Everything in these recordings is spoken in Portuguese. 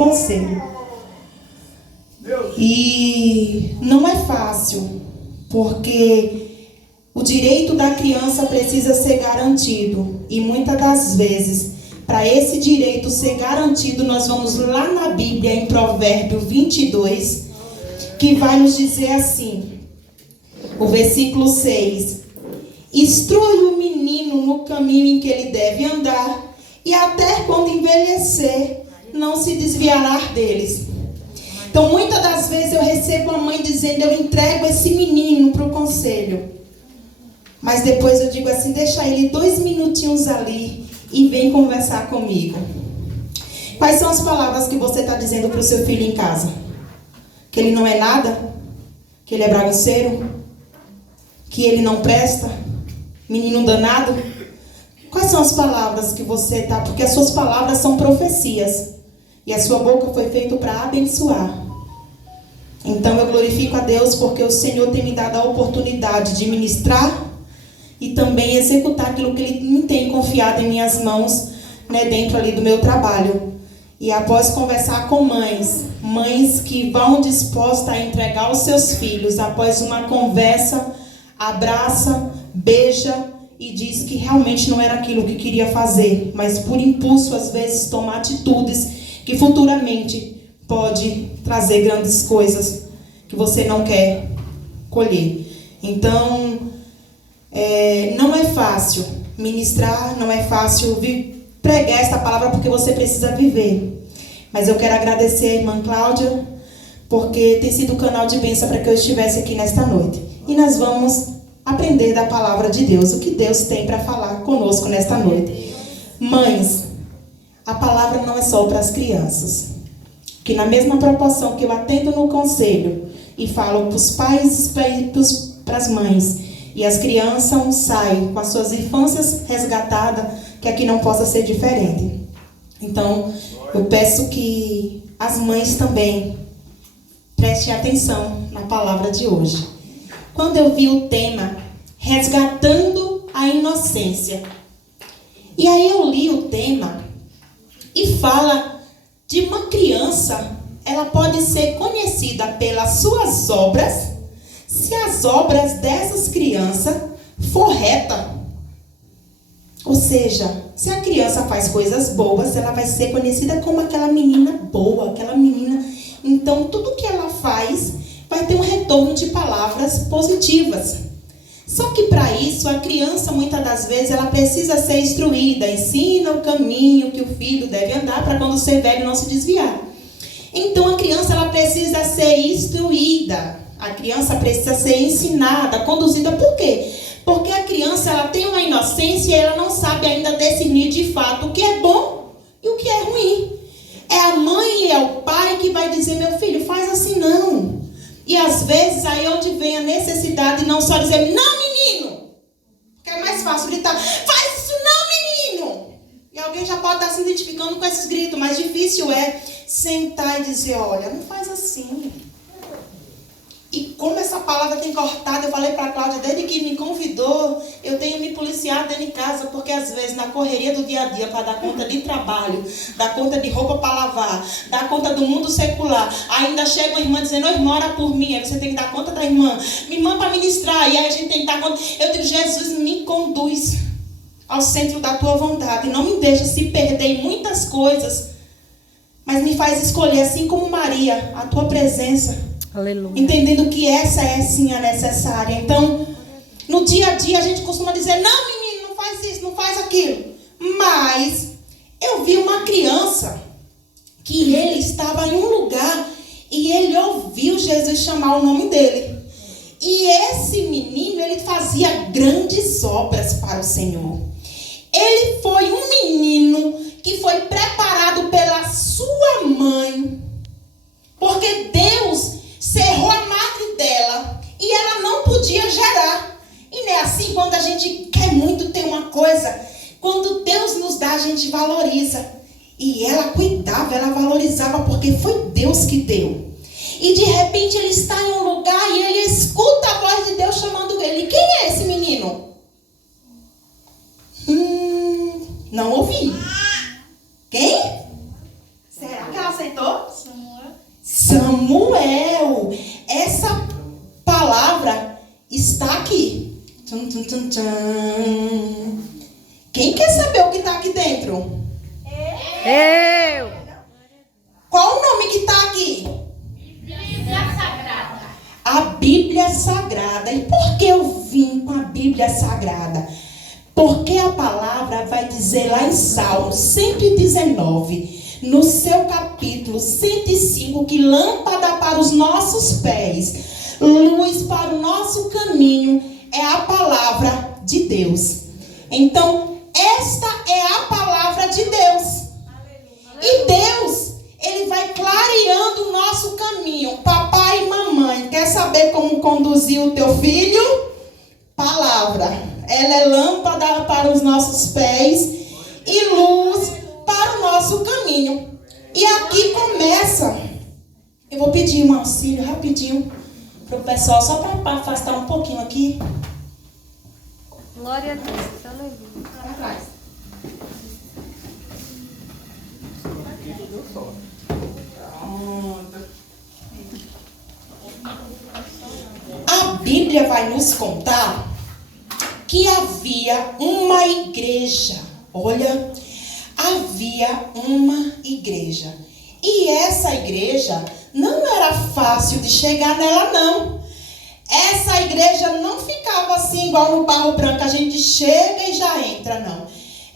conselho. E não é fácil, porque o direito da criança precisa ser garantido. E muitas das vezes, para esse direito ser garantido, nós vamos lá na Bíblia, em Provérbio 22, que vai nos dizer assim, o versículo 6: instrui o menino no caminho em que ele deve andar, e até quando envelhecer, não se desviará deles. Então, muitas das vezes eu recebo a mãe dizendo, eu entrego esse menino para o conselho. Mas depois eu digo assim, deixa ele 2 minutinhos ali e vem conversar comigo. Quais são as palavras que você está dizendo para o seu filho em casa? Que ele não é nada? Que ele é bagunceiro? Que ele não presta? Menino danado? Quais são as palavras que você está... Porque as suas palavras são profecias. E a sua boca foi feita para abençoar. Então eu glorifico a Deus porque o Senhor tem me dado a oportunidade de ministrar e também executar aquilo que Ele me tem confiado em minhas mãos, né, dentro ali do meu trabalho. E após conversar com mães que vão dispostas a entregar os seus filhos, após uma conversa, abraça, beija e diz que realmente não era aquilo que queria fazer, mas por impulso às vezes toma atitudes que futuramente pode trazer grandes coisas que você não quer colher. Então, não é fácil ministrar, não é fácil pregar esta palavra porque você precisa viver. Mas eu quero agradecer a irmã Cláudia, porque tem sido um canal de bênção para que eu estivesse aqui nesta noite. E nós vamos aprender da palavra de Deus, o que Deus tem para falar conosco nesta noite. Mães, a palavra não é só para as crianças. Que na mesma proporção que eu atendo no conselho e falo para os pais e para as mães, e as crianças saem com as suas infâncias resgatadas, que aqui não possa ser diferente. Então, eu peço que as mães também prestem atenção na palavra de hoje. Quando eu vi o tema, resgatando a inocência, e aí eu li o tema e fala de uma criança, ela pode ser conhecida pelas suas obras, se as obras dessas crianças for reta. Ou seja, se a criança faz coisas boas, ela vai ser conhecida como aquela menina boa, aquela menina. Então, tudo que ela faz vai ter um retorno de palavras positivas. Só que para isso, a criança, muitas das vezes, ela precisa ser instruída. Ensina o caminho que o filho deve andar para quando ser velho não se desviar. Então, a criança, ela precisa ser instruída. A criança precisa ser ensinada, conduzida. Por quê? Porque a criança, ela tem uma inocência e ela não sabe ainda discernir de fato o que é bom e o que é ruim. É a mãe e é o pai que vai dizer, meu filho, faz assim não. E às vezes aí onde vem a necessidade de não só dizer, não menino, porque é mais fácil gritar, faz isso não menino. E alguém já pode estar se identificando com esses gritos, mas difícil é sentar e dizer, olha, não faz assim. E como essa palavra tem cortado, eu falei para a Cláudia, desde que me convidou, eu tenho me policiado dentro de casa, porque às vezes na correria do dia a dia, para dar conta de trabalho, dar conta de roupa para lavar, dar conta do mundo secular, ainda chega uma irmã dizendo, irmã, ora por mim, aí você tem que dar conta da irmã, minha irmã para ministrar, e aí a gente tem que dar conta. Eu digo, Jesus, me conduz ao centro da tua vontade, não me deixa se perder em muitas coisas, mas me faz escolher, assim como Maria, a tua presença. Aleluia. Entendendo que essa é sim a necessária. Então, no dia a dia a gente costuma dizer, não menino, não faz isso, não faz aquilo. Mas eu vi uma criança que ele estava em um lugar e ele ouviu Jesus chamar o nome dele. E esse menino, ele fazia grandes obras para o Senhor. Ele foi um menino que foi preparado pela sua mãe. Porque Deus cerrou a madre dela e ela não podia gerar. E não é assim quando a gente quer muito ter uma coisa, quando Deus nos dá, a gente valoriza. E ela cuidava, ela valorizava, porque foi Deus que deu. E de repente ele está em um lugar e ele escuta a voz de Deus chamando ele. Quem é esse menino? Não ouvi. Quem? Será que ela aceitou? Samuel. Essa palavra está aqui. Tchum, tchum, tchum, tchum. Quem quer saber o que está aqui dentro? Eu. Qual o nome que está aqui? Bíblia Sagrada. A Bíblia Sagrada. E por que eu vim com a Bíblia Sagrada? Porque a palavra vai dizer lá em Salmo 119, no seu capítulo 105, que lâmpada para os nossos pés, luz para o nosso caminho, é a palavra de Deus. Então, esta é a palavra de Deus. E Deus, Ele vai clareando o nosso caminho. Papai e mamãe, quer saber como conduzir o teu filho? Palavra. Ela é lâmpada para os nossos pés e luz para o nosso caminho. E aqui começa. Eu vou pedir um auxílio rapidinho para o pessoal, só para afastar um pouquinho aqui. Glória a Deus. Aleluia. Para trás. A Bíblia vai nos contar que havia uma igreja. Olha, havia uma igreja. E essa igreja não era fácil de chegar nela, não. Essa igreja não ficava assim igual no Barro Branco, a gente chega e já entra, não.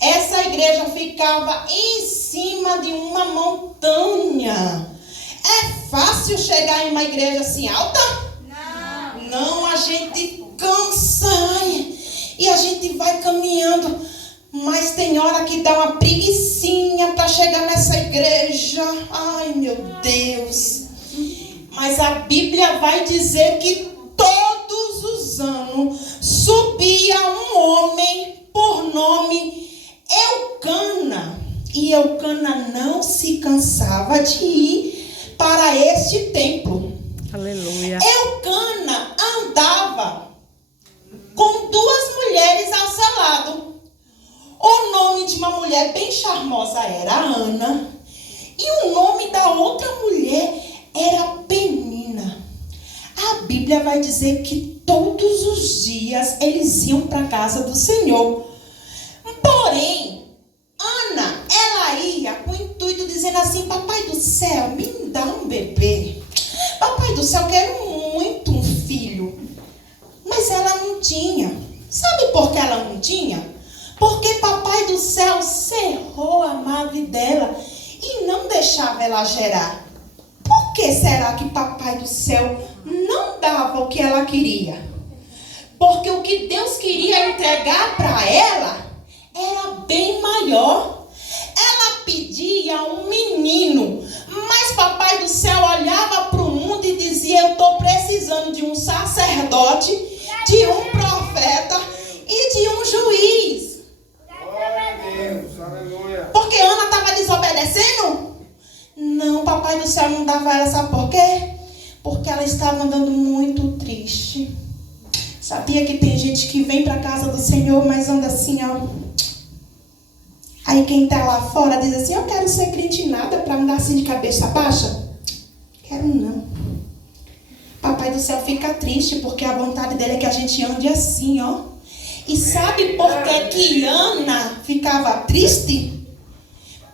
Essa igreja ficava em cima de uma montanha. É fácil chegar em uma igreja assim alta? Não. Não, a gente cansa e a gente vai caminhando. Mas tem hora que dá uma preguicinha para chegar nessa igreja. Ai, meu Deus. Mas a Bíblia vai dizer que todos os anos subia um homem por nome Eucana. E Eucana não se cansava de ir para este templo. Aleluia. Eucana andava com duas mulheres ao seu lado. O nome de uma mulher bem charmosa era Ana. E o nome da outra mulher era Penina. A Bíblia vai dizer que todos os dias eles iam para a casa do Senhor. Porém, Ana, ela ia com o intuito dizendo assim: papai do céu, me dá um bebê. Papai do céu, quero muito um filho. Mas ela não tinha. Sabe por que ela não tinha? Porque papai do céu cerrou a madre dela e não deixava ela gerar. Por que será que papai do céu não dava o que ela queria? Porque o que Deus queria entregar para ela era bem maior. Ela pedia um menino, mas papai do céu olhava para o mundo e dizia: eu estou precisando de um sacerdote, de um profeta e de um juiz. Porque Ana estava desobedecendo? Não, papai do céu não dava ela, sabe por quê? Porque ela estava andando muito triste. Sabia que tem gente que vem para a casa do Senhor, mas anda assim, ó. Aí quem está lá fora diz assim: eu quero ser crente em nada para andar assim de cabeça baixa. Quero não. Papai do céu fica triste porque a vontade dele é que a gente ande assim, ó. E sabe por que Ana ficava triste?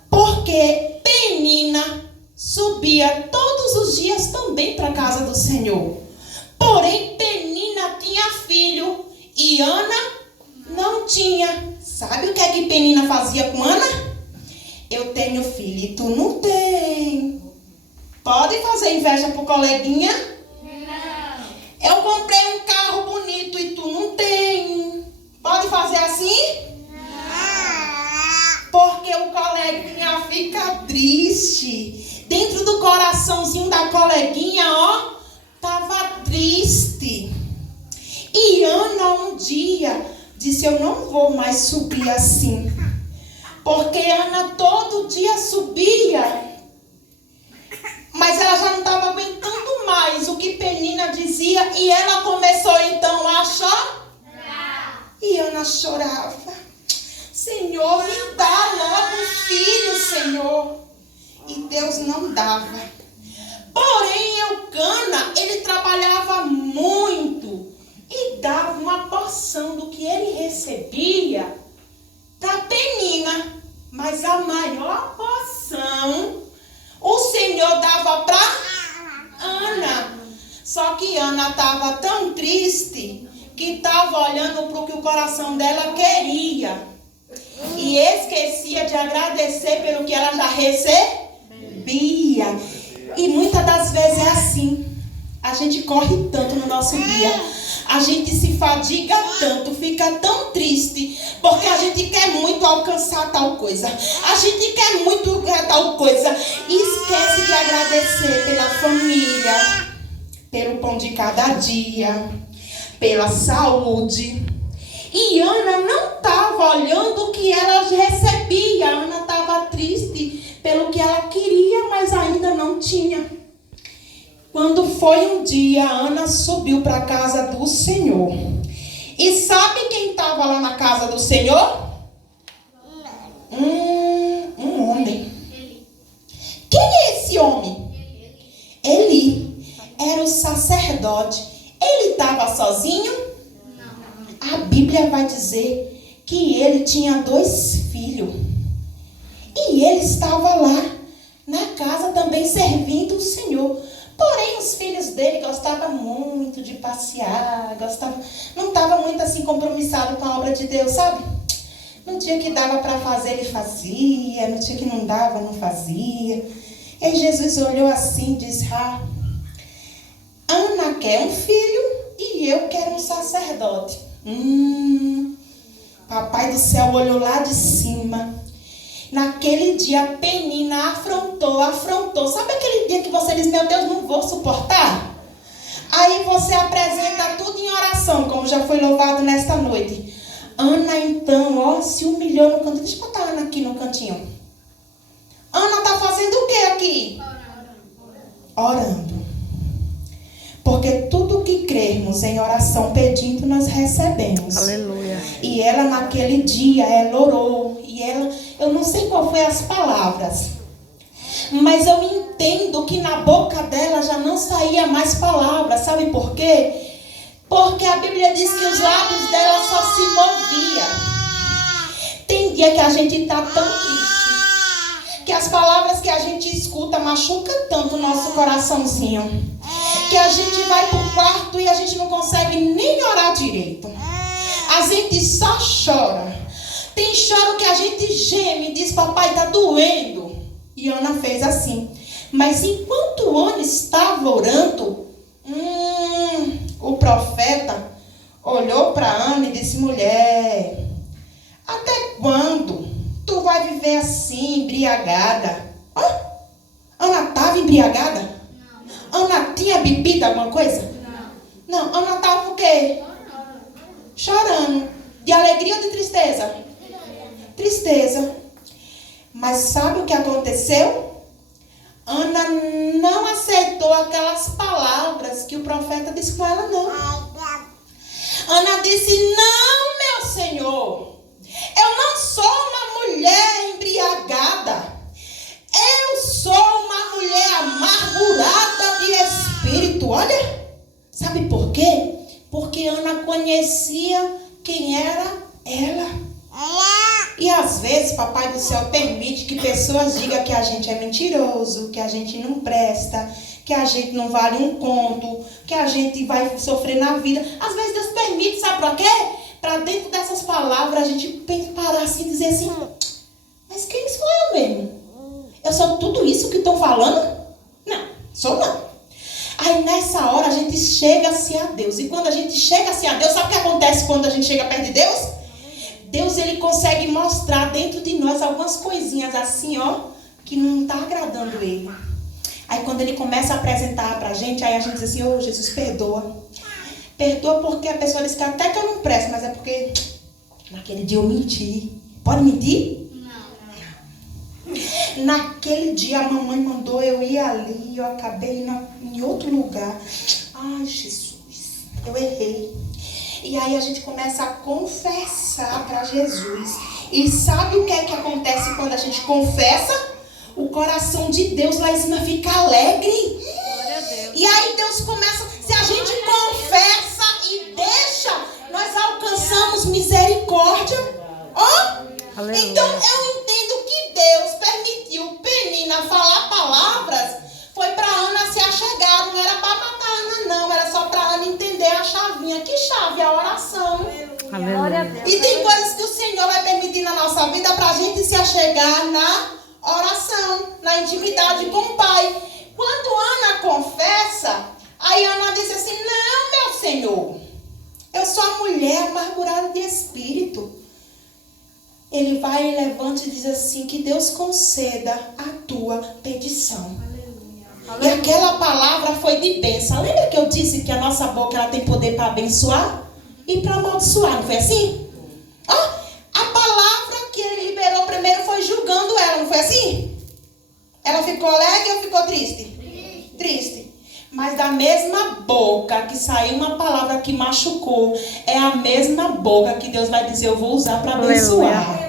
Porque Penina subia todos os dias também para a casa do Senhor. Porém, Penina tinha filho e Ana não tinha. Sabe o que é que Penina fazia com Ana? Eu tenho filho e tu não tem. Pode fazer inveja pro coleguinha? Não. Eu comprei um carro bonito e tu não tem. Pode fazer assim? Não. Porque o coleguinha fica triste. Dentro do coraçãozinho da coleguinha, ó, tava triste. E Ana um dia disse: eu não vou mais subir assim. Porque Ana todo dia subia. Mas ela já não estava aguentando mais o que Penina dizia. E ela começou então a chorar. E Ana chorava: Senhor, me dá logo um filho, Senhor. E Deus não dava. Porém, Eucana, ele trabalhava muito e dava uma porção do que ele recebia para Penina. Mas a maior porção o Senhor dava para Ana. Só que Ana estava tão triste que estava olhando para o que o coração dela queria. E esquecia de agradecer pelo que ela já recebia. E muitas das vezes é assim. A gente corre tanto no nosso dia. A gente se fadiga tanto, fica tão triste, porque a gente quer muito alcançar tal coisa. A gente quer muito tal coisa. E esquece de agradecer pela família, pelo pão de cada dia, pela saúde. E Ana não estava olhando o que ela recebia. Ana estava triste pelo que ela queria, mas ainda não tinha. Quando foi um dia, Ana subiu para a casa do Senhor. E sabe quem estava lá na casa do Senhor? Um homem. Quem é esse homem? Eli. Era o sacerdote. Ele estava sozinho? A Bíblia vai dizer que ele tinha 2 filhos. E ele estava lá na casa também servindo o Senhor. Porém, os filhos dele gostavam muito de passear, não estavam muito assim compromissado com a obra de Deus, sabe? No dia que dava para fazer, ele fazia, no dia que não dava, não fazia. E aí Jesus olhou assim e disse: Ana quer um filho e eu quero um sacerdote. Papai do céu olhou lá de cima. Naquele dia, Penina afrontou. Sabe aquele dia que você diz: meu Deus, não vou suportar? Aí você apresenta tudo em oração, como já foi louvado nesta noite. Ana, então, se humilhou no canto. Deixa eu botar a Ana aqui no cantinho. Ana está fazendo o que aqui? Orando. Porque tudo que crermos em oração pedindo, nós recebemos. Aleluia. E ela naquele dia, ela orou. E ela, eu não sei qual foi as palavras, mas eu entendo que na boca dela já não saía mais palavras. Sabe por quê? Porque a Bíblia diz que os lábios dela só se moviam. Tem dia que a gente está tão triste, que as palavras que a gente escuta machucam tanto o nosso coraçãozinho, que a gente vai para o quarto e a gente não consegue nem orar direito. A gente só chora. Tem choro que a gente geme e diz: papai, está doendo. E Ana fez assim. Mas enquanto Ana estava orando, o profeta olhou para Ana e disse: mulher, até quando tu vai viver assim, embriagada? Ana estava embriagada? Não. Ana tinha bebido alguma coisa? Não. Ana estava o quê? Chorando. De alegria ou de tristeza? Tristeza. Mas sabe o que aconteceu? Ana não aceitou aquelas palavras que o profeta disse com ela, não. Ana disse: não, meu Senhor, eu não sou uma mulher embriagada. Eu sou uma mulher amargurada de espírito. Olha, sabe por quê? Porque Ana conhecia quem era ela. E às vezes, papai do céu permite que pessoas digam que a gente é mentiroso, que a gente não presta, que a gente não vale um conto, que a gente vai sofrer na vida. Às vezes Deus permite, sabe para quê? Para dentro dessas palavras a gente parar assim e dizer assim: mas quem sou eu mesmo? Eu sou tudo isso que estão falando? Não, sou não. Aí nessa hora a gente chega-se a Deus. E quando a gente chega-se a Deus, sabe o que acontece quando a gente chega perto de Deus? Deus, ele consegue mostrar dentro de nós algumas coisinhas assim, que não está agradando ele. Aí quando ele começa a apresentar pra gente, aí a gente diz assim: ô Jesus, perdoa. Perdoa porque a pessoa diz que até que eu não presto, mas é porque naquele dia eu menti. Pode mentir? Não. Naquele dia a mamãe mandou eu ir ali, eu acabei em outro lugar. Ai, Jesus, eu errei. E aí a gente começa a confessar para Jesus. E sabe o que é que acontece quando a gente confessa? O coração de Deus lá em cima fica alegre. E aí Aleluia. Então eu entendo que Deus permitiu Penina falar palavras, foi para Ana se achegar, não era para matar Ana não, era só para Ana entender a chavinha. Que chave? A oração. Aleluia. E tem coisas que o Senhor vai permitir na nossa vida para a gente se achegar na oração, na intimidade com o Pai. Quando Ana confessa, aí Ana disse assim: não, meu Senhor, eu sou a mulher amargurada de espírito. Ele vai e levanta e diz assim: que Deus conceda a tua petição. Aleluia. E aquela palavra foi de bênção. Lembra que eu disse que a nossa boca ela tem poder para abençoar e para amaldiçoar, não foi assim? A palavra que ele liberou primeiro foi julgando ela, não foi assim? Ela ficou alegre ou ficou triste? Triste. Mas da mesma boca que saiu uma palavra que machucou, é a mesma boca que Deus vai dizer: eu vou usar para abençoar.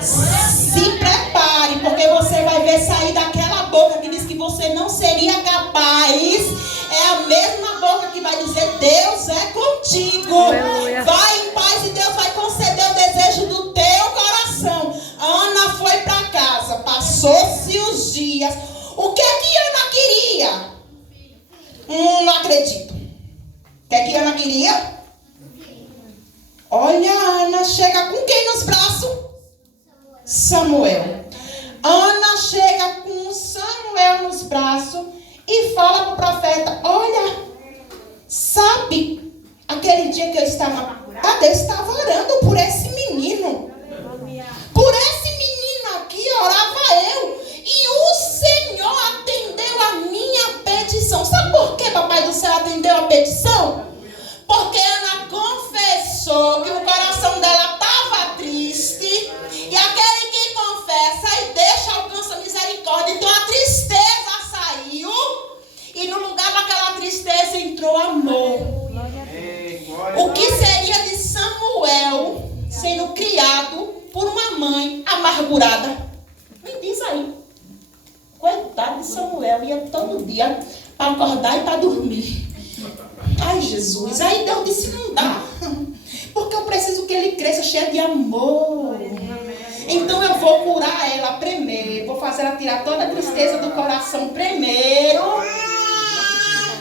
Se prepare, porque você vai ver sair daquela boca que diz que você não seria capaz. É a mesma boca que vai dizer: Deus é contigo. Aleluia. Vai em paz e Deus vai conceder o desejo do teu coração. Ana foi para casa, passou-se os dias. O que é que Ana queria? Não acredito. O que é que Ana queria? Olha, Ana chega com quem nos braços? Samuel. Ana chega com Samuel nos braços e fala para o profeta: olha, sabe, aquele dia que eu estava amargurada, eu estava orando por esse menino. Por esse menino aqui orava eu. E o Senhor atendeu a minha petição. Sabe por que Papai do Céu atendeu a petição? Porque Ana confessou que o coração dela estava triste. E aquele que confessa e deixa alcança misericórdia. Então a tristeza saiu. E no lugar daquela tristeza entrou amor. O que seria de Samuel sendo criado por uma mãe amargurada? Me diz aí. Coitado de Samuel, ia todo dia para acordar e para dormir. Ai, Jesus. Aí Deus disse: não dá, porque eu preciso que ele cresça cheio de amor. Então eu vou curar ela primeiro, vou fazer ela tirar toda a tristeza do coração primeiro,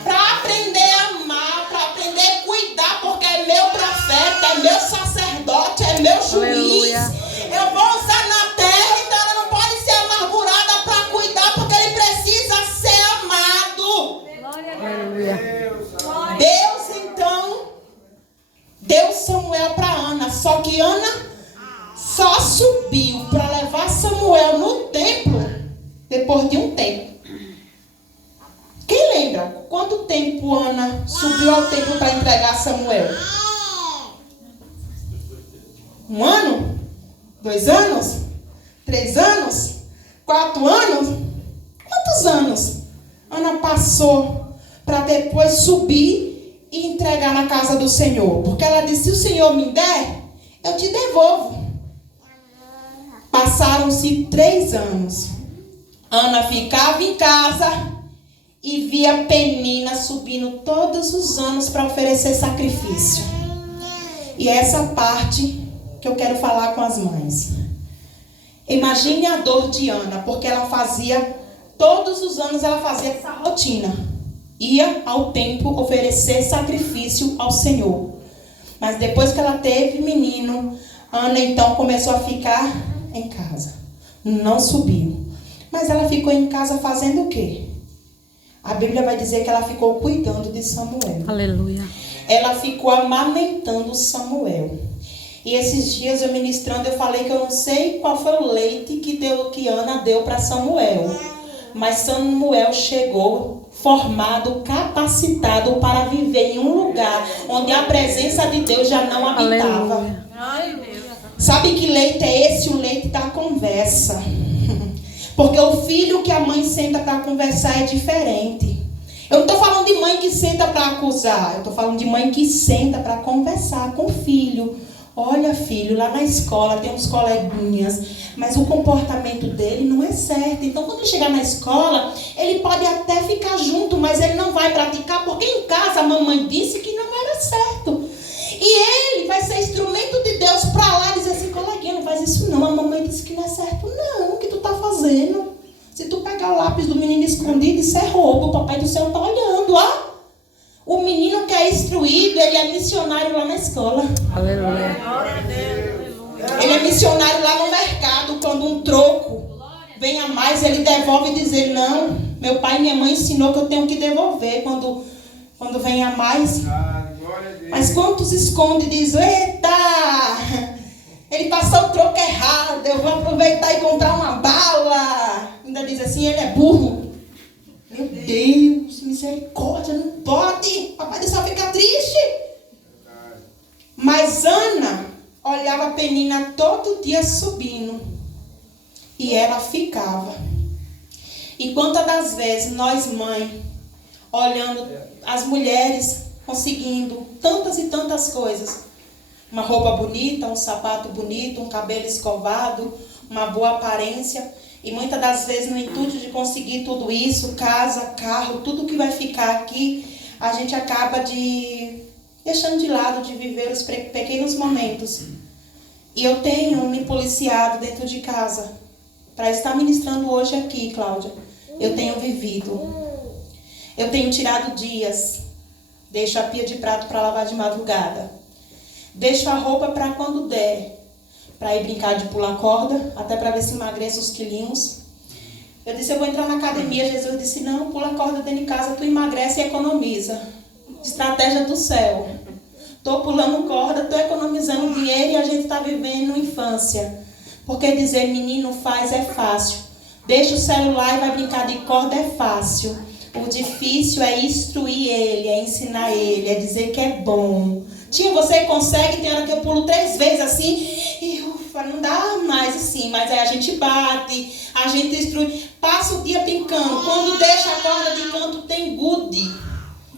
para aprender a amar, para aprender a cuidar, porque é meu profeta, é meu sacerdote, é meu juiz. Aleluia. Eu vou usar na terra, então ela não pode ser amargurada para cuidar, porque ele precisa ser amado. Aleluia. Deus então deu Samuel para Ana, só que Ana só subiu para levar Samuel no templo depois de um tempo. Quem lembra quanto tempo Ana subiu ao templo para entregar Samuel? 1 ano? 2 anos? 3 anos? 4 anos? Quantos anos Ana passou para depois subir e entregar na casa do Senhor? Porque ela disse: se o Senhor me der, eu te devolvo. Passaram-se 3 anos. Ana ficava em casa e via Penina subindo todos os anos para oferecer sacrifício. E é essa parte que eu quero falar com as mães. Imagine a dor de Ana, porque ela fazia, todos os anos ela fazia essa rotina. Ia ao templo oferecer sacrifício ao Senhor. Mas depois que ela teve menino, Ana então começou a ficar em casa. Não subiu. Mas ela ficou em casa fazendo o quê? A Bíblia vai dizer que ela ficou cuidando de Samuel. Aleluia. Ela ficou amamentando Samuel. E esses dias eu ministrando, eu falei que eu não sei qual foi o leite que Ana deu para Samuel. Mas Samuel chegou formado, capacitado para viver em um lugar onde a presença de Deus já não habitava. Aleluia. Sabe que leite é esse? O leite da conversa. Porque o filho que a mãe senta para conversar é diferente. Eu não estou falando de mãe que senta para acusar. Eu estou falando de mãe que senta para conversar com o filho. Olha, filho, lá na escola tem uns coleguinhas, mas o comportamento dele não é certo. Então, quando ele chegar na escola, ele pode até ficar junto, mas ele não vai praticar, porque em casa a mamãe disse que não era certo. E ele vai ser instrumento de Deus para lá e dizer assim: coleguinha, não fazendo? Se tu pegar o lápis do menino escondido, isso é roubo. O papai do céu está olhando, ó. O menino que é instruído, ele é missionário lá na escola. Aleluia. Ele é missionário lá no mercado. Quando um troco vem a mais, ele devolve e diz: não, meu pai e minha mãe ensinou que eu tenho que devolver quando vem a mais. Mas quantos esconde e diz: eita, ele passou o troco errado, eu vou aproveitar e comprar uma bala. Ainda diz assim: ele é burro. Meu Deus, misericórdia, não pode. Papai do céu fica triste. Mas Ana olhava a Penina todo dia subindo. E ela ficava. E quantas das vezes nós, mãe, olhando as mulheres conseguindo tantas e tantas coisas. Uma roupa bonita, um sapato bonito, um cabelo escovado, uma boa aparência. E muitas das vezes no intuito de conseguir tudo isso, casa, carro, tudo que vai ficar aqui, a gente acaba deixando de lado de viver os pequenos momentos. E eu tenho me policiado dentro de casa para estar ministrando hoje aqui, Cláudia. Eu tenho vivido. Eu tenho tirado dias. Deixo a pia de prato para lavar de madrugada. Deixo a roupa para quando der. Para ir brincar de pular corda, até para ver se emagreço os quilinhos. Eu disse: eu vou entrar na academia. Jesus disse: não, pula corda dentro de casa, tu emagrece e economiza. Estratégia do céu. Estou pulando corda, estou economizando dinheiro e a gente está vivendo infância. Porque dizer menino faz é fácil. Deixa o celular e vai brincar de corda é fácil. O difícil é instruir ele, é ensinar ele, é dizer que é bom. Tia, você consegue? Tem hora que eu pulo 3 vezes assim e ufa, não dá mais assim. Mas aí a gente bate, a gente instrui. Passa o dia brincando. Quando deixa a corda de canto tem gude.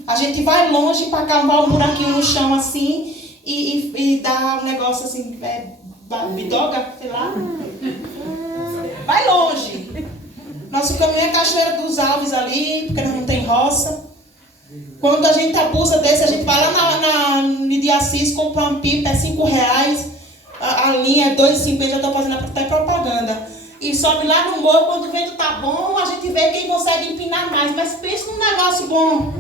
A gente vai longe para cavar um buraquinho no chão assim e dá um negócio assim, bidoga, sei lá. Vai longe. Nosso caminho é a Cachoeira dos Alves ali, porque não tem roça. Quando a gente abusa desse, a gente vai lá no de Assis, compra uma pipa, é R$5. A linha é R$2,50, já estou fazendo até propaganda. E sobe lá no morro, quando o vento tá bom, a gente vê quem consegue empinar mais. Mas pensa num negócio bom.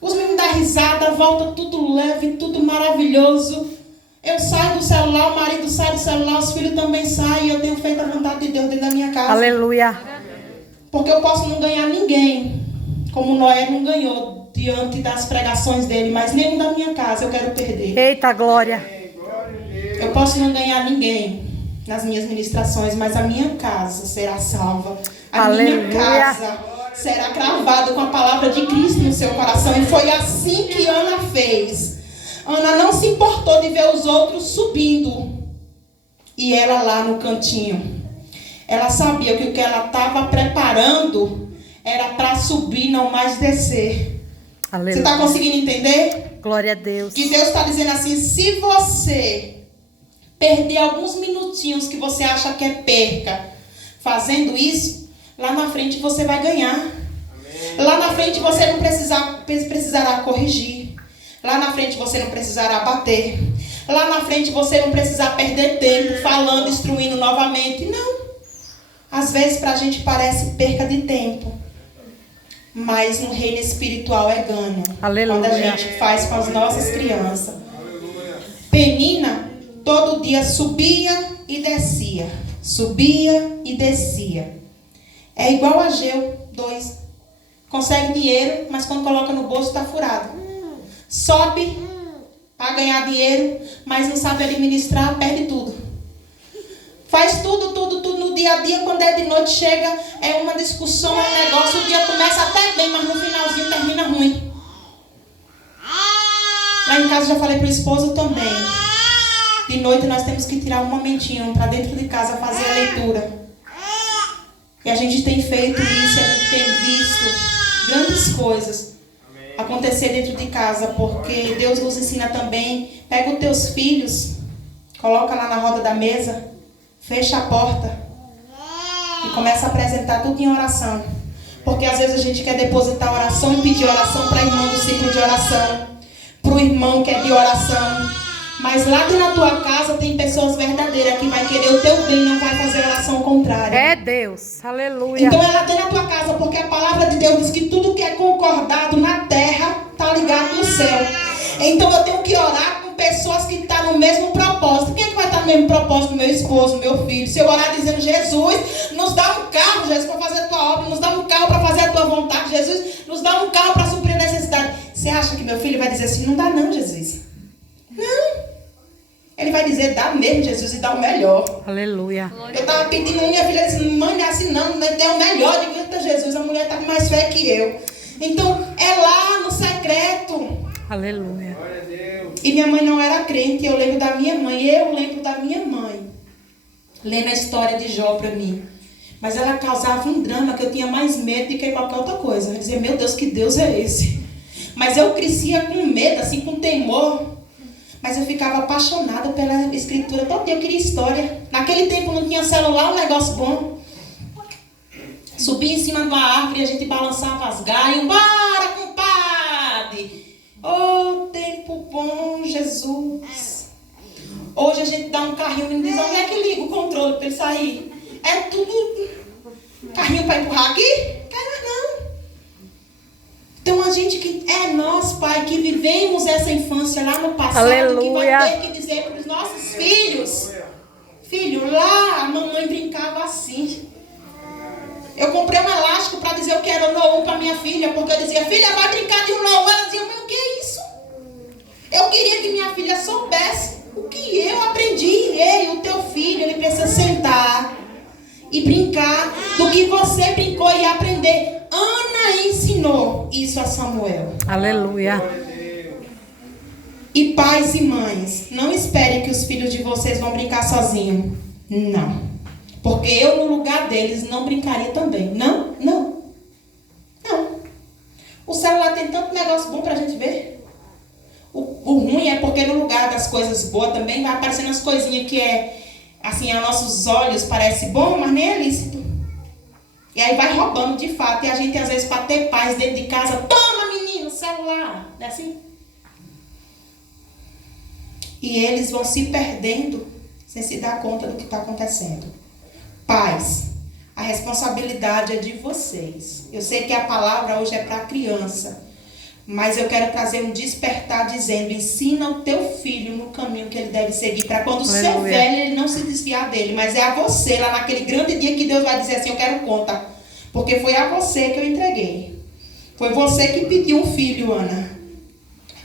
Os meninos dão risada, volta tudo leve, tudo maravilhoso. Eu saio do celular, o marido sai do celular, os filhos também saem. E eu tenho feito a vontade de Deus dentro da minha casa. Aleluia. Porque eu posso não ganhar ninguém, como Noé não ganhou diante das pregações dele, mas nenhum da minha casa eu quero perder. Eita glória. Eu posso não ganhar ninguém nas minhas ministrações, mas a minha casa será salva. A Aleluia. minha casa será cravada com a palavra de Cristo no seu coração. E foi assim que Ana fez. Ana não se importou de ver os outros subindo. E ela lá no cantinho. Ela sabia que o que ela estava preparando era para subir, não mais descer. Aleluia. Você está conseguindo entender? Glória a Deus. Que Deus está dizendo assim: se você perder alguns minutinhos que você acha que é perca, fazendo isso, lá na frente você vai ganhar. Amém. Lá na frente você não precisará corrigir. Lá na frente você não precisará bater. Lá na frente você não precisará perder tempo falando, instruindo novamente. Não. Às vezes para a gente parece perca de tempo. Mas no reino espiritual é ganho. Aleluia. Quando a gente faz com as nossas crianças. Aleluia. Penina todo dia subia e descia. Subia e descia. É igual a Ageu 2. Consegue dinheiro, mas quando coloca no bolso está furado. Sobe para ganhar dinheiro, mas não sabe administrar, perde tudo. Faz tudo no dia a dia. Quando é de noite, chega, é uma discussão, é um negócio. O dia começa até bem, mas no finalzinho termina ruim. Lá em casa já falei para o esposo também. De noite nós temos que tirar um momentinho para dentro de casa fazer a leitura. E a gente tem feito isso, a gente tem visto grandes coisas acontecer dentro de casa, porque Deus nos ensina também. Pega os teus filhos, coloca lá na roda da mesa, fecha a porta e começa a apresentar tudo em oração. Porque às vezes a gente quer depositar oração e pedir oração para a irmã do ciclo de oração, para o irmão que é de oração. Mas lá dentro da tua casa tem pessoas verdadeiras que vai querer o teu bem e não vai fazer oração contrária. É Deus. Aleluia. Então é lá dentro da tua casa, porque a palavra de Deus diz que tudo que é concordado na terra está ligado no céu. Então eu tenho que orar com pessoas que estão no mesmo propósito. Quem é que vai estar no mesmo propósito? Meu esposo, meu filho. Se eu orar dizendo, Jesus, nos dá um carro, Jesus, para fazer a tua obra, nos dá um carro para fazer a tua vontade, Jesus, nos dá um carro para suprir a necessidade. Você acha que meu filho vai dizer assim, não dá não, Jesus? Não. Ele vai dizer, dá mesmo, Jesus, e dá o melhor. Aleluia. Eu estava pedindo, minha filha disse, mãe, não é assim não, é o melhor. Eu digo, Jesus, a mulher está com mais fé que eu. Então, é lá no secreto. Aleluia. E minha mãe não era crente, eu lembro da minha mãe, lendo a história de Jó para mim. Mas ela causava um drama que eu tinha mais medo do que qualquer outra coisa. Eu dizia, meu Deus, que Deus é esse? Mas eu crescia com medo, assim, com temor. Mas eu ficava apaixonada pela escritura. Todo dia eu queria história. Naquele tempo não tinha celular, um negócio bom. Subia em cima de uma árvore e a gente balançava as galhas. Bora, compadre! Oh, tempo bom, Jesus! Hoje a gente dá um carrinho e diz, onde é que liga o controle para ele sair? É tudo carrinho para empurrar aqui? Quero não. Então a gente que é nós, Pai, que vivemos essa infância lá no passado, Aleluia. que vai ter que dizer para os nossos filhos, filho, lá a mamãe brincava assim. Eu comprei um elástico para dizer eu quero no para minha filha, porque eu dizia, filha, vai brincar de um no. Ela dizia, mas o que é isso? Eu queria que minha filha soubesse o que eu aprendi. Ei, o teu filho, ele precisa sentar e brincar do que você brincou e aprender. Ana ensinou isso a Samuel. Aleluia. E pais e mães, não esperem que os filhos de vocês vão brincar sozinhos. Não. Porque eu, no lugar deles, não brincaria também. Não. O celular tem tanto negócio bom pra gente ver. O ruim é porque no lugar das coisas boas também vai aparecendo as coisinhas que é, assim, a nossos olhos parece bom, mas nem é lícito. E aí vai roubando de fato. E a gente, às vezes, para ter paz dentro de casa, toma, menino, celular. Não é assim? E eles vão se perdendo sem se dar conta do que está acontecendo. Pais, a responsabilidade é de vocês. Eu sei que a palavra hoje é para criança, mas eu quero trazer um despertar dizendo, ensina o teu filho no caminho que ele deve seguir, para quando ser velho ele não se desviar dele. Mas é a você, lá naquele grande dia que Deus vai dizer assim, eu quero conta. Porque foi a você que eu entreguei. Foi você que pediu um filho, Ana.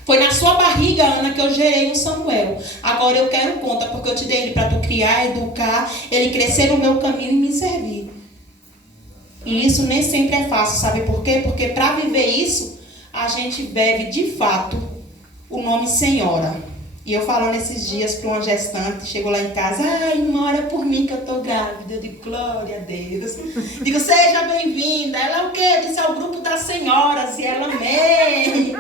Foi na sua barriga, Ana, que eu gerei um Samuel. Agora eu quero conta, porque eu te dei ele para tu criar, educar, ele crescer no meu caminho e me servir. E isso nem sempre é fácil, sabe por quê? Porque para viver isso, a gente bebe de fato o nome Senhora. E eu falando esses dias para uma gestante, chegou lá em casa, ai, não ora por mim que eu tô grávida. Eu digo, glória a Deus. Digo, seja bem-vinda. Ela é o quê? Eu disse, é o grupo das senhoras. E ela, amém.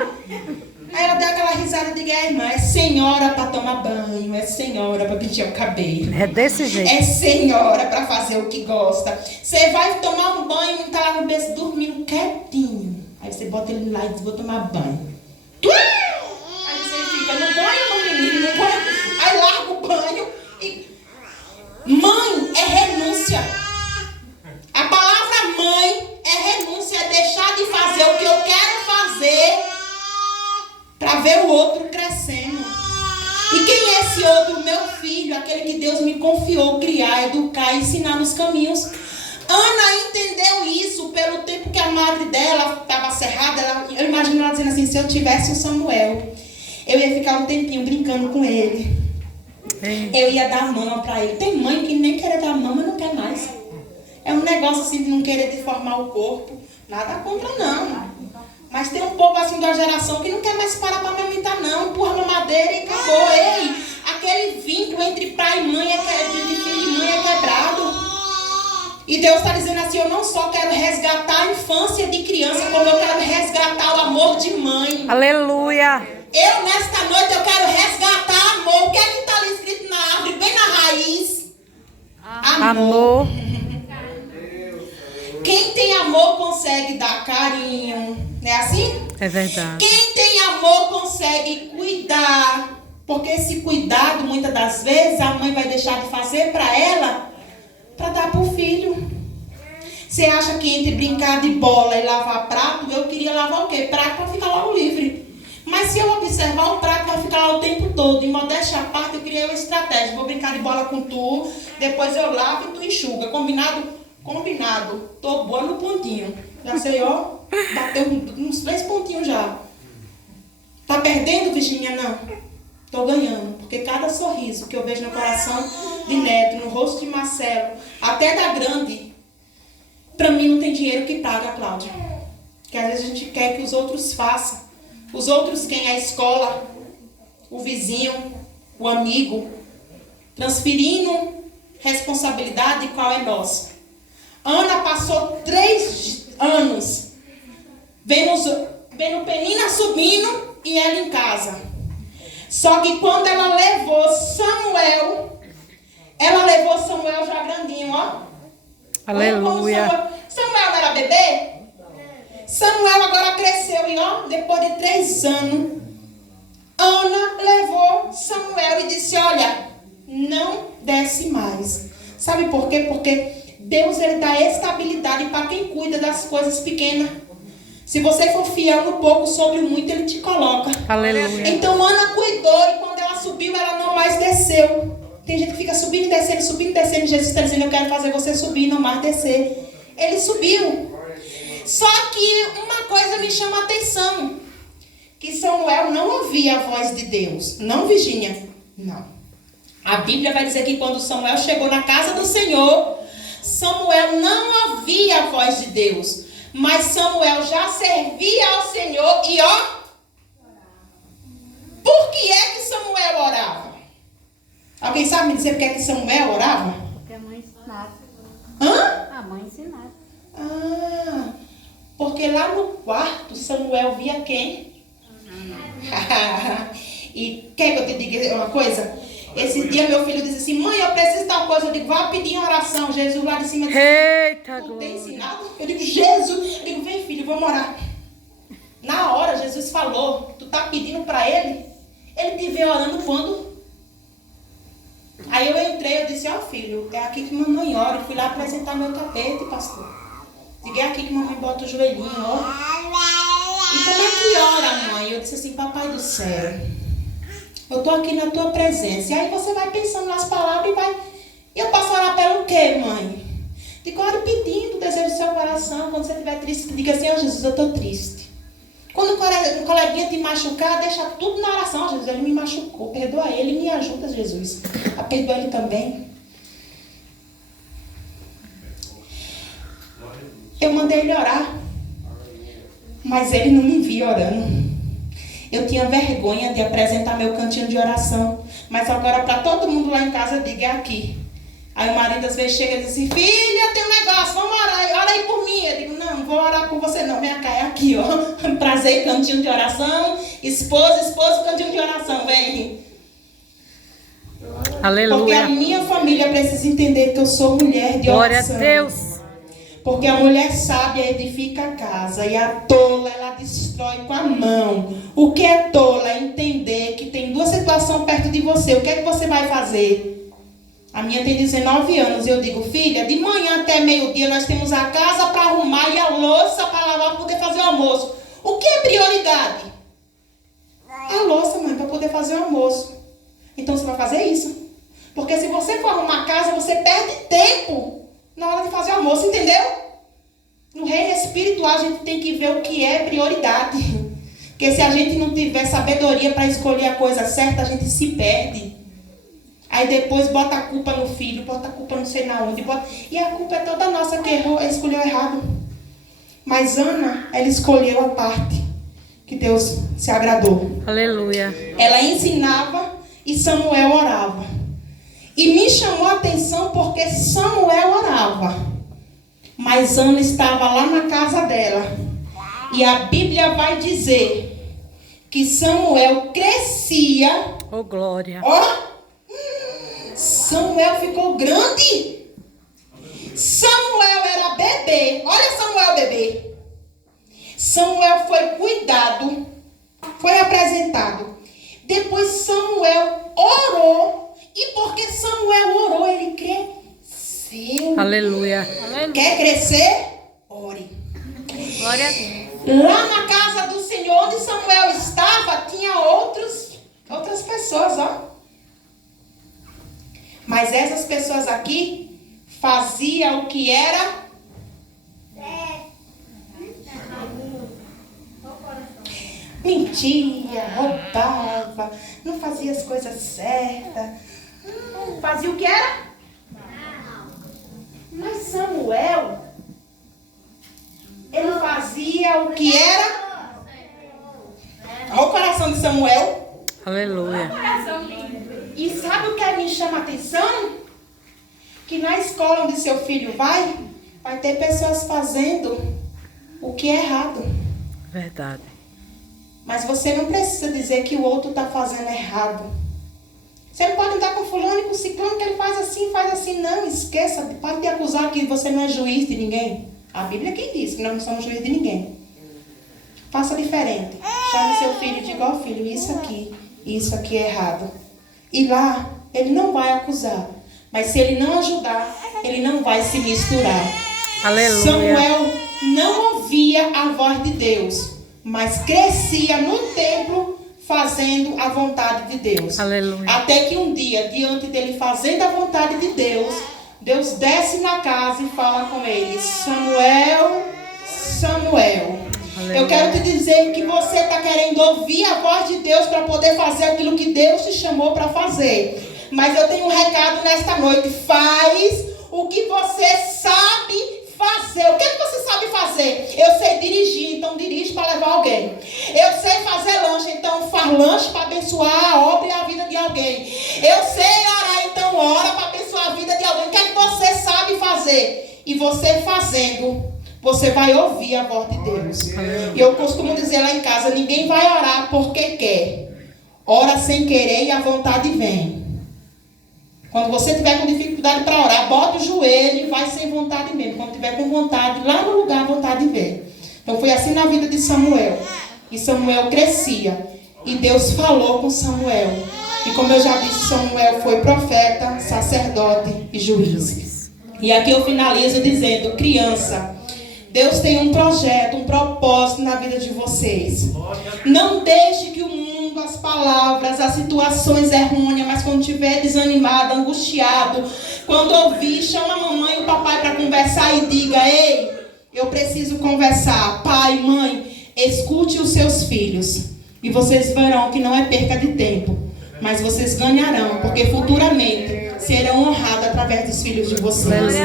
Aí ela deu aquela risada, eu digo, irmã, é senhora para tomar banho, é senhora para pentear o cabelo. É desse jeito. É senhora para fazer o que gosta. Você vai tomar um banho e tá lá no berço dormindo quietinho. Aí você bota ele lá e diz, vou tomar banho. Aí você fica no banho, no menino, no banho. Aí larga o banho e... Mãe é renúncia. A palavra mãe é renúncia, é deixar de fazer o que eu quero fazer para ver o outro crescendo. E quem é esse outro? Meu filho, aquele que Deus me confiou criar, educar, ensinar nos caminhos. Ana entendeu isso pelo tempo que a madre dela estava cerrada. Eu imagino ela dizendo assim, se eu tivesse um Samuel, eu ia ficar um tempinho brincando com ele. Eu ia dar mama para ele. Tem mãe que nem quer dar mama, não quer mais. É um negócio assim de não querer deformar o corpo. Nada contra não. Mas tem um povo assim da geração que não quer mais parar para amamentar não. Empurra a mamadeira e acabou. Ei, aquele vínculo entre pai e mãe, de filho e mãe é quebrado. E Deus está dizendo assim, eu não só quero resgatar a infância de criança, como eu quero resgatar o amor de mãe. Aleluia. Eu, nesta noite, eu quero resgatar amor. O que é que está ali escrito na árvore, bem na raiz? Amor. Quem tem amor consegue dar carinho. Não é assim? É verdade. Quem tem amor consegue cuidar. Porque esse cuidado, muitas das vezes, a mãe vai deixar de fazer para ela, para dar para o filho. Você acha que entre brincar de bola e lavar prato, eu queria lavar o quê? Prato para ficar logo livre. Mas se eu observar, o prato vai ficar lá o tempo todo. Em modéstia à parte, eu criei uma estratégia. Vou brincar de bola com tu, depois eu lavo e tu enxuga. Combinado? Combinado. Tô boa no pontinho. Já sei, ó. Bateu uns 3 pontinhos já. Tá perdendo, Virginia? Não. Tô ganhando. Porque cada sorriso que eu vejo no coração de Neto, no rosto de Marcelo, até da grande, pra mim não tem dinheiro que paga, Cláudia. Porque às vezes a gente quer que os outros façam. Os outros quem? A escola, o vizinho, o amigo. Transferindo responsabilidade qual é nossa. Ana passou 3 anos vendo Penina subindo e ela em casa. Só que quando ela levou Samuel já grandinho, ó. Aleluia. Samuel era bebê? Samuel agora cresceu e ó, depois de 3 anos, Ana levou Samuel e disse, olha, não desce mais. Sabe por quê? Porque Deus, ele dá estabilidade para quem cuida das coisas pequenas. Se você for fiel no pouco, sobre o muito, ele te coloca. Aleluia. Então Ana cuidou e quando ela subiu, ela não mais desceu. Tem gente que fica subindo e descendo, subindo e descendo. Jesus está dizendo, eu quero fazer você subir, não mais descer. Ele subiu. Só que uma coisa me chama a atenção. Que Samuel não ouvia a voz de Deus. Não, Virginia? Não. A Bíblia vai dizer que quando Samuel chegou na casa do Senhor, Samuel não ouvia a voz de Deus. Mas Samuel já servia ao Senhor e ó. Por que é que Samuel orava? Alguém sabe me dizer por que é que Samuel orava? Porque a mãe ensinava. Hã? A mãe ensinava. Ah, porque lá no quarto Samuel via quem? E quer que eu te diga uma coisa? Esse dia meu filho disse assim, mãe, eu preciso de tal coisa. Eu digo, vá pedir uma oração. Jesus lá de cima disse, Eita, tu tem glória. ensinado? Eu digo, Jesus. Eu digo, vem filho, vamos orar. Na hora Jesus falou, tu tá pedindo para ele? Ele te vê orando quando? Aí eu entrei, eu disse, ó filho, é aqui que mamãe ora. Eu fui lá apresentar meu tapete, pastor. Digo, é aqui que mamãe bota o joelhinho, ó. E como é que ora, mãe? Eu disse assim, papai do céu, eu tô aqui na tua presença. E aí você vai pensando nas palavras e vai... Eu posso orar pelo quê, mãe? Digo, ore pedindo o desejo do seu coração. Quando você estiver triste, diga assim, ó Jesus, eu tô triste. Quando um coleguinha te machucar, deixa tudo na oração. Jesus, ele me machucou, perdoa ele, me ajuda, Jesus. A perdoar ele também. Eu mandei ele orar, mas ele não me via orando. Eu tinha vergonha de apresentar meu cantinho de oração, mas agora para todo mundo lá em casa, diga aqui. Aí o marido às vezes chega e diz assim, filha, tem um negócio, vamos orar, ora aí por mim. Eu digo, não vou orar por você não, vem cá, é aqui, ó. Prazer, cantinho de oração, esposo, cantinho de oração, vem. Aleluia. Porque a minha família precisa entender que eu sou mulher de Glória oração. a Deus. Porque a mulher sábia edifica a casa e a tola ela destrói com a mão. O que é tola é entender que tem 2 situações perto de você. O que é que você vai fazer? A minha tem 19 anos e eu digo, filha, de manhã até meio-dia nós temos a casa para arrumar e a louça para lavar para poder fazer o almoço. O que é prioridade? A louça, mãe, para poder fazer o almoço. Então você vai fazer isso. Porque se você for arrumar a casa, você perde tempo na hora de fazer o almoço, entendeu? No reino espiritual a gente tem que ver o que é prioridade. Porque se a gente não tiver sabedoria para escolher a coisa certa, a gente se perde. Aí depois bota a culpa no filho, bota a culpa não sei na onde. E a culpa é toda nossa que errou, escolheu errado. Mas Ana, ela escolheu a parte que Deus se agradou. Aleluia. Ela ensinava e Samuel orava. E me chamou a atenção porque Samuel orava. Mas Ana estava lá na casa dela. E a Bíblia vai dizer que Samuel crescia. Oh, glória. Ó, Samuel ficou grande. Samuel era bebê. Olha Samuel bebê. Samuel foi cuidado. Foi apresentado. Depois Samuel orou. E porque Samuel orou, ele cresceu. Aleluia. Quer crescer? Ore. Glória a Deus. Lá na casa do Senhor, onde Samuel estava, tinha outras pessoas, ó. Mas essas pessoas aqui faziam o que era mentia, roubava, não fazia as coisas certas. Fazia o que era? Mas Samuel, ele fazia o que era? Olha o coração de Samuel. Aleluia. E sabe o que me chama a atenção? Que na escola onde seu filho vai ter pessoas fazendo o que é errado. Verdade. Mas você não precisa dizer que o outro está fazendo errado. Você não pode andar com fulano e com ciclano que ele faz assim. Não, esqueça. Pode te acusar que você não é juiz de ninguém. A Bíblia é quem diz que nós não somos juiz de ninguém. Faça diferente. Chame seu filho e diga, ó filho, isso aqui é errado. E lá, ele não vai acusar. Mas se ele não ajudar, ele não vai se misturar. Aleluia. Samuel não ouvia a voz de Deus, mas crescia no templo fazendo a vontade de Deus. Aleluia. Até que um dia, diante dele fazendo a vontade de Deus, Deus desce na casa e fala com ele, Samuel, Samuel. Aleluia. Eu quero te dizer que você está querendo ouvir a voz de Deus para poder fazer aquilo que Deus te chamou para fazer. Mas eu tenho um recado nesta noite. Faz o que você sabe fazer. O que você sabe fazer? Eu sei dirigir, então dirige para levar alguém. Eu sei fazer lanche, então faz lanche para abençoar a obra e a vida de alguém. Eu sei orar, então ora para abençoar a vida de alguém. O que é que você sabe fazer? E você fazendo, você vai ouvir a voz de Deus. E eu costumo dizer lá em casa, ninguém vai orar porque quer. Ora sem querer e a vontade vem. Quando você tiver com dificuldade para orar, bota o joelho e vai sem vontade mesmo. Quando tiver com vontade, lá no lugar a vontade vem. Então foi assim na vida de Samuel. E Samuel crescia. E Deus falou com Samuel. E como eu já disse, Samuel foi profeta, sacerdote e juiz. E aqui eu finalizo dizendo, criança, Deus tem um projeto, um propósito na vida de vocês. Não deixe que o mundo, as palavras, as situações errôneas, mas quando estiver desanimado, angustiado, quando ouvir, chama a mamãe e o papai para conversar e diga, ei, eu preciso conversar. Pai, mãe, escute os seus filhos. E vocês verão que não é perca de tempo, mas vocês ganharão, porque futuramente serão honrados através dos filhos de vocês.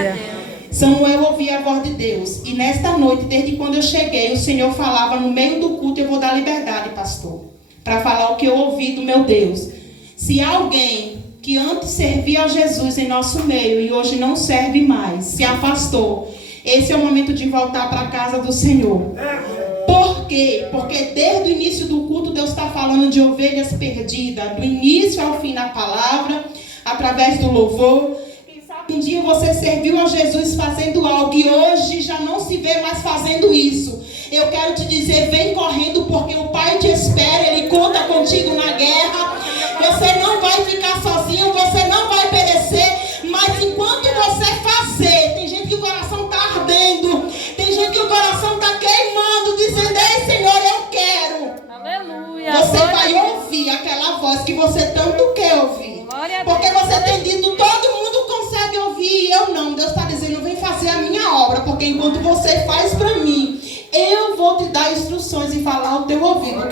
Samuel ouvia a voz de Deus. E nesta noite, desde quando eu cheguei, o Senhor falava no meio do culto, eu vou dar liberdade, pastor, para falar o que eu ouvi do meu Deus. Se alguém que antes servia a Jesus em nosso meio e hoje não serve mais, se afastou, esse é o momento de voltar para a casa do Senhor. Por quê? Porque desde o início do culto, Deus está falando de ovelhas perdidas, do início ao fim da palavra, através do louvor. Um dia você serviu a Jesus fazendo algo e hoje já não se vê mais fazendo isso. Eu quero te dizer, vem correndo porque o Pai te espera, Ele conta contigo na guerra. Você não vai ficar sozinho, você não vai perecer, mas enquanto você fazer, tem gente que o coração está ardendo, tem gente que o coração está queimando, dizendo, ei Senhor, eu quero. Aleluia. Você vai ouvir aquela voz que você tanto quer ouvir. Porque você tem dito, todo mundo consegue ouvir e eu não. Deus está dizendo, vem fazer a minha obra, porque enquanto você faz para mim, eu vou te dar instruções e falar ao teu ouvido.